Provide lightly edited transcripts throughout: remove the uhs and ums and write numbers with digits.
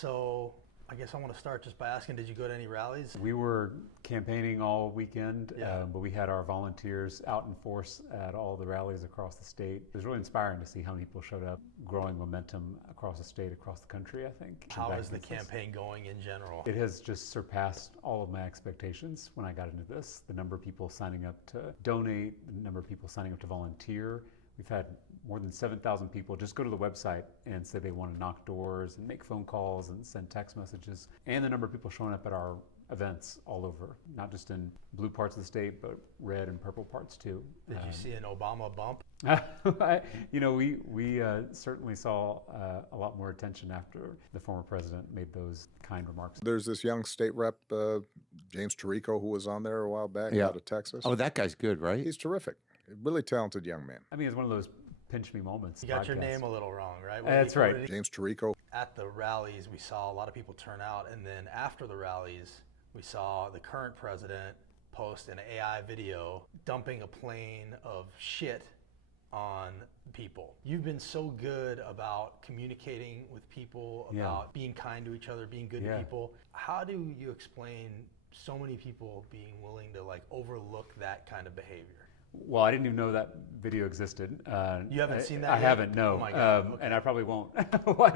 So I guess I want to start just by asking, did you go to any rallies? We were campaigning all weekend, Yeah. but we had our volunteers out in force at all the rallies across the state. It was really inspiring to see how many people showed up, growing momentum across the state, across the country, I think. How is the campaign going in general? It has just surpassed all of my expectations when I got into this. The number of people signing up to donate, the number of people signing up to volunteer. We've had more than 7,000 people just go to the website and say they want to knock doors and make phone calls and send text messages. And the number of people showing up at our events all over, not just in blue parts of the state, but red and purple parts too. Did you see an Obama bump? We certainly saw a lot more attention after the former president made those kind remarks. There's this young state rep, James Talarico, who was on there a while back out of Texas. Oh, that guy's good, right? He's terrific. A really talented young man. I mean, it's one of those pinch me moments. You got your name a little wrong, right? That's right. James Talarico. At the rallies, we saw a lot of people turn out, and then after the rallies, we saw the current president post an AI video dumping a plane of shit on people. You've been so good about communicating with people, about being kind to each other, being good to people. How do you explain so many people being willing to overlook that kind of behavior? Well, I didn't even know that video existed. You haven't seen that I yet? haven't, no. Oh my God. Okay. And I probably won't.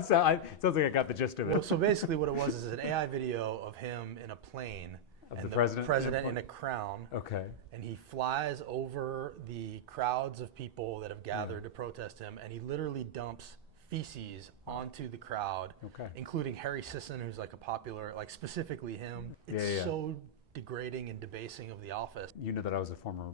Sounds like I got the gist of it. Well, so basically what it was is an AI video of him in a plane. Of the president in a crown. Okay. And he flies over the crowds of people that have gathered to protest him, and he literally dumps feces onto the crowd, including Harry Sisson, who's a popular, specifically him. It's so degrading and debasing of the office. You know that I was a former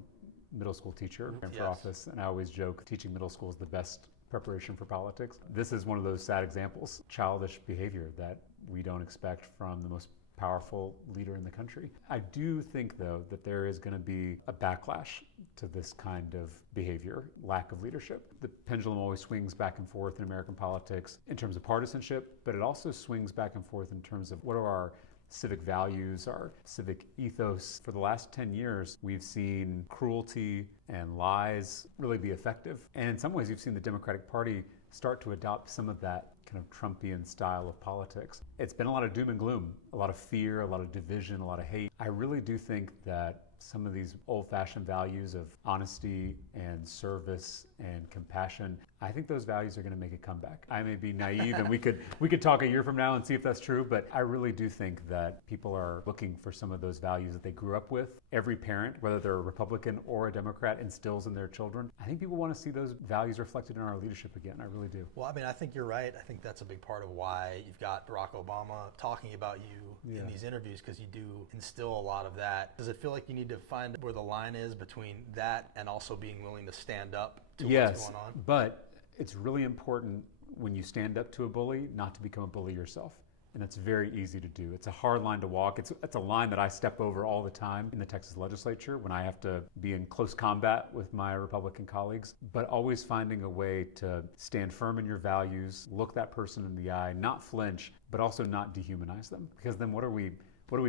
middle school teacher ran for office, and I always joke teaching middle school is the best preparation for politics. This is one of those sad examples, childish behavior that we don't expect from the most powerful leader in the country. I do think, though, that there is going to be a backlash to this kind of behavior, lack of leadership. The pendulum always swings back and forth in American politics in terms of partisanship, but it also swings back and forth in terms of what are our civic values, our civic ethos. For the last 10 years, we've seen cruelty and lies really be effective. And in some ways, you've seen the Democratic Party start to adopt some of that kind of Trumpian style of politics. It's been a lot of doom and gloom, a lot of fear, a lot of division, a lot of hate. I really do think that some of these old-fashioned values of honesty and service and compassion, I think those values are going to make a comeback. I may be naive, and we could talk a year from now and see if that's true, but I really do think that people are looking for some of those values that they grew up with. Every parent, whether they're a Republican or a Democrat, instills in their children. I think people want to see those values reflected in our leadership again. I really do. Well, I mean, I think you're right. I think that's a big part of why you've got Barack Obama talking about you in these interviews, because you do instill a lot of that. Does it feel like you need to find where the line is between that and also being willing to stand up to what's going on? But it's really important when you stand up to a bully not to become a bully yourself. And it's very easy to do. It's a hard line to walk. It's a line that I step over all the time in the Texas legislature when I have to be in close combat with my Republican colleagues, but always finding a way to stand firm in your values, look that person in the eye, not flinch, but also not dehumanize them. Because then what are we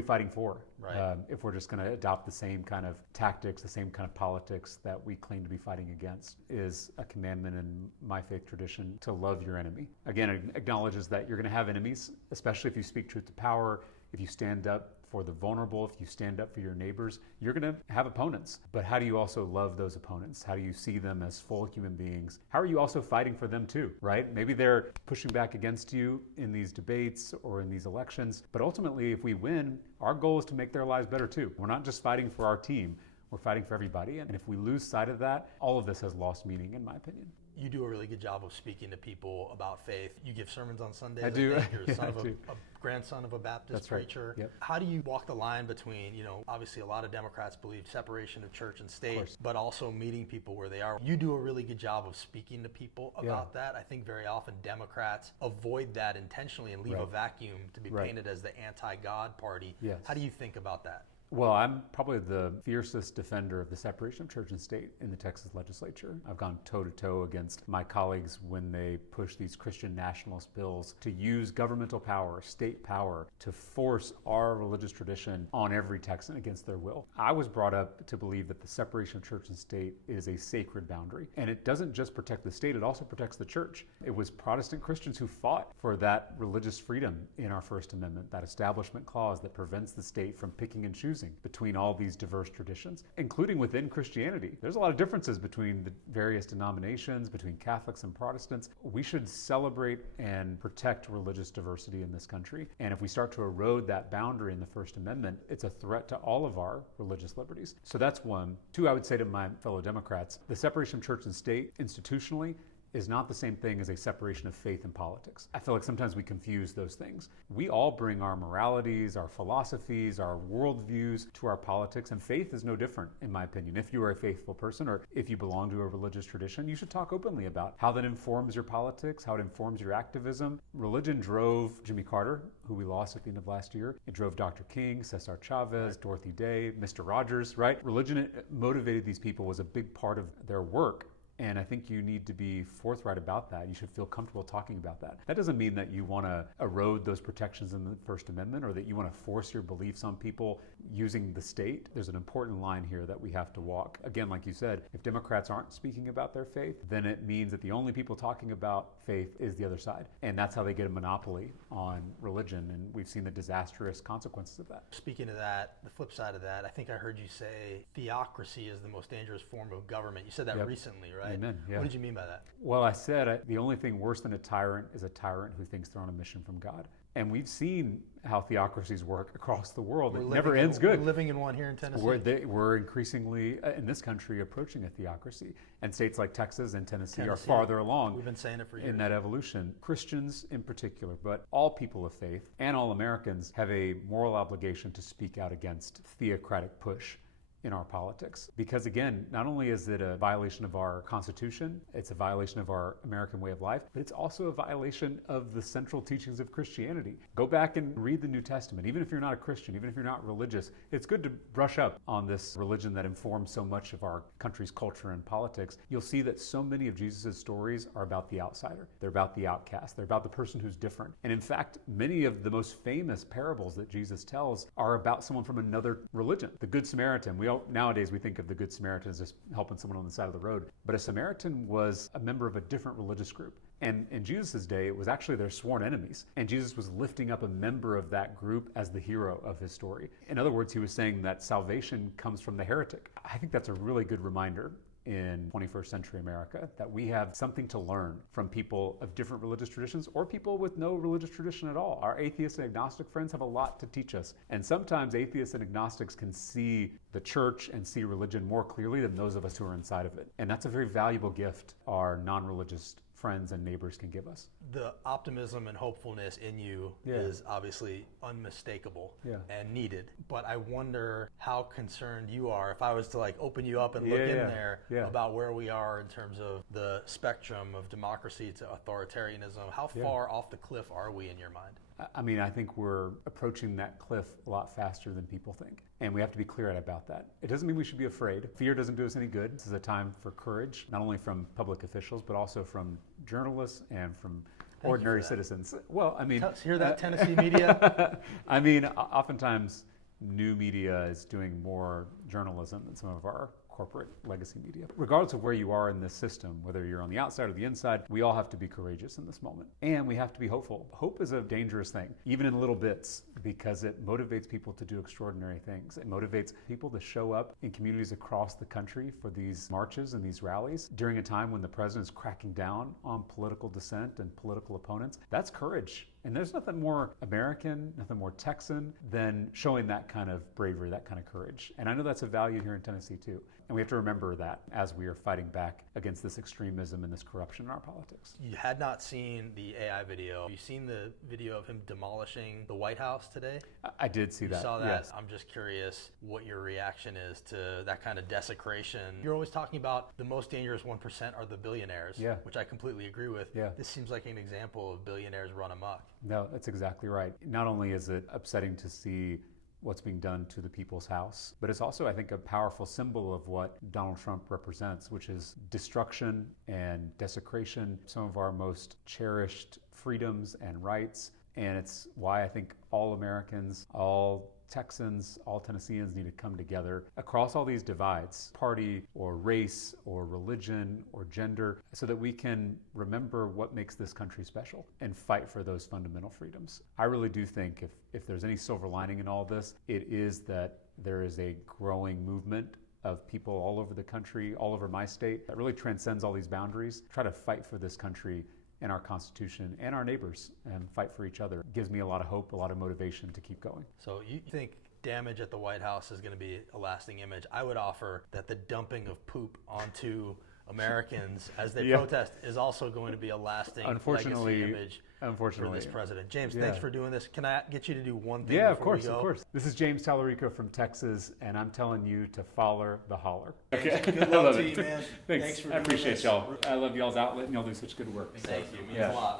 fighting for? Right. If we're just going to adopt the same kind of tactics, the same kind of politics that we claim to be fighting against, is a commandment in my faith tradition to love your enemy. Again, it acknowledges that you're going to have enemies, especially if you speak truth to power, if you stand up for the vulnerable, if you stand up for your neighbors, you're going to have opponents. But how do you also love those opponents? How do you see them as full human beings? How are you also fighting for them too, right? Maybe they're pushing back against you in these debates or in these elections, but ultimately if we win, our goal is to make their lives better too. We're not just fighting for our team, we're fighting for everybody. And if we lose sight of that, all of this has lost meaning, in my opinion. You do a really good job of speaking to people about faith. You give sermons on Sundays. I do. You're a grandson of a Baptist preacher. Yep. How do you walk the line between, obviously a lot of Democrats believe separation of church and state, but also meeting people where they are? You do a really good job of speaking to people about that. I think very often Democrats avoid that intentionally and leave a vacuum to be painted as the anti-God party. Yes. How do you think about that? Well, I'm probably the fiercest defender of the separation of church and state in the Texas legislature. I've gone toe-to-toe against my colleagues when they push these Christian nationalist bills to use governmental power, state power, to force our religious tradition on every Texan against their will. I was brought up to believe that the separation of church and state is a sacred boundary. And it doesn't just protect the state, it also protects the church. It was Protestant Christians who fought for that religious freedom in our First Amendment, that establishment clause that prevents the state from picking and choosing between all these diverse traditions, including within Christianity. There's a lot of differences between the various denominations, between Catholics and Protestants. We should celebrate and protect religious diversity in this country. And if we start to erode that boundary in the First Amendment, it's a threat to all of our religious liberties. So that's one. Two, I would say to my fellow Democrats, the separation of church and state institutionally is not the same thing as a separation of faith and politics. I feel like sometimes we confuse those things. We all bring our moralities, our philosophies, our worldviews to our politics, and faith is no different, in my opinion. If you are a faithful person or if you belong to a religious tradition, you should talk openly about how that informs your politics, how it informs your activism. Religion drove Jimmy Carter, who we lost at the end of last year. It drove Dr. King, Cesar Chavez, Dorothy Day, Mr. Rogers, right? Religion motivated these people, was a big part of their work. And I think you need to be forthright about that. You should feel comfortable talking about that. That doesn't mean that you want to erode those protections in the First Amendment or that you want to force your beliefs on people using the state. There's an important line here that we have to walk. Again, like you said, if Democrats aren't speaking about their faith, then it means that the only people talking about faith is the other side. And that's how they get a monopoly on religion. And we've seen the disastrous consequences of that. Speaking of that, the flip side of that, I think I heard you say theocracy is the most dangerous form of government. You said that recently, right? Amen. Yeah. What did you mean by that? Well, I said the only thing worse than a tyrant is a tyrant who thinks they're on a mission from God. And we've seen how theocracies work across the world. It never ends good. We're living in one here in Tennessee. We're increasingly, in this country, approaching a theocracy. And states like Texas and Tennessee are farther along. We've been saying it for years. In that evolution. Christians in particular, but all people of faith and all Americans have a moral obligation to speak out against theocratic push in our politics. Because again, not only is it a violation of our Constitution, it's a violation of our American way of life, but it's also a violation of the central teachings of Christianity. Go back and read the New Testament. Even if you're not a Christian, even if you're not religious, it's good to brush up on this religion that informs so much of our country's culture and politics. You'll see that so many of Jesus' stories are about the outsider. They're about the outcast. They're about the person who's different. And in fact, many of the most famous parables that Jesus tells are about someone from another religion. The Good Samaritan. Nowadays we think of the Good Samaritan as just helping someone on the side of the road, but a Samaritan was a member of a different religious group. And in Jesus' day, it was actually their sworn enemies. And Jesus was lifting up a member of that group as the hero of his story. In other words, he was saying that salvation comes from the heretic. I think that's a really good reminder in 21st century America, that we have something to learn from people of different religious traditions or people with no religious tradition at all. Our atheist and agnostic friends have a lot to teach us. And sometimes atheists and agnostics can see the church and see religion more clearly than those of us who are inside of it. And that's a very valuable gift our non-religious friends and neighbors can give us. The optimism and hopefulness in you is obviously unmistakable and needed. But I wonder how concerned you are if I was to like open you up and look in there about where we are in terms of the spectrum of democracy to authoritarianism. How far off the cliff are we in your mind? I mean, I think we're approaching that cliff a lot faster than people think. And we have to be clear about that. It doesn't mean we should be afraid. Fear doesn't do us any good. This is a time for courage, not only from public officials, but also from journalists and from ordinary citizens. Well, I mean... Hear that, Tennessee media? I mean, oftentimes new media is doing more journalism than some of our corporate legacy media. Regardless of where you are in this system, whether you're on the outside or the inside, we all have to be courageous in this moment. And we have to be hopeful. Hope is a dangerous thing, even in little bits, because it motivates people to do extraordinary things. It motivates people to show up in communities across the country for these marches and these rallies during a time when the president is cracking down on political dissent and political opponents. That's courage. And there's nothing more American, nothing more Texan than showing that kind of bravery, that kind of courage. And I know that's a value here in Tennessee too. And we have to remember that as we are fighting back against this extremism and this corruption in our politics. You had not seen the AI video. Have you seen the video of him demolishing the White House today? I did see that. You saw that? Yes. I'm just curious what your reaction is to that kind of desecration. You're always talking about the most dangerous 1% are the billionaires, which I completely agree with. This seems like an example of billionaires run amok. No, that's exactly right. Not only is it upsetting to see what's being done to the People's House. But it's also, I think, a powerful symbol of what Donald Trump represents, which is destruction and desecration, some of our most cherished freedoms and rights. And it's why I think all Americans, all Texans, all Tennesseans need to come together across all these divides, party or race or religion or gender, so that we can remember what makes this country special and fight for those fundamental freedoms. I really do think if there's any silver lining in all this, it is that there is a growing movement of people all over the country, all over my state, that really transcends all these boundaries, try to fight for this country and our Constitution and our neighbors and fight for each other. It gives me a lot of hope, a lot of motivation to keep going. So you think damage at the White House is going to be a lasting image? I would offer that the dumping of poop onto Americans as they protest is also going to be a lasting legacy image for this president. James, thanks for doing this. Can I get you to do one thing before we go? Of course. This is James Talarico from Texas, and I'm telling you to follow the Holler. Okay. Good luck to you, man. Thanks for doing this. I appreciate y'all. I love y'all's outlet, and y'all do such good work. Thank you. It means a lot.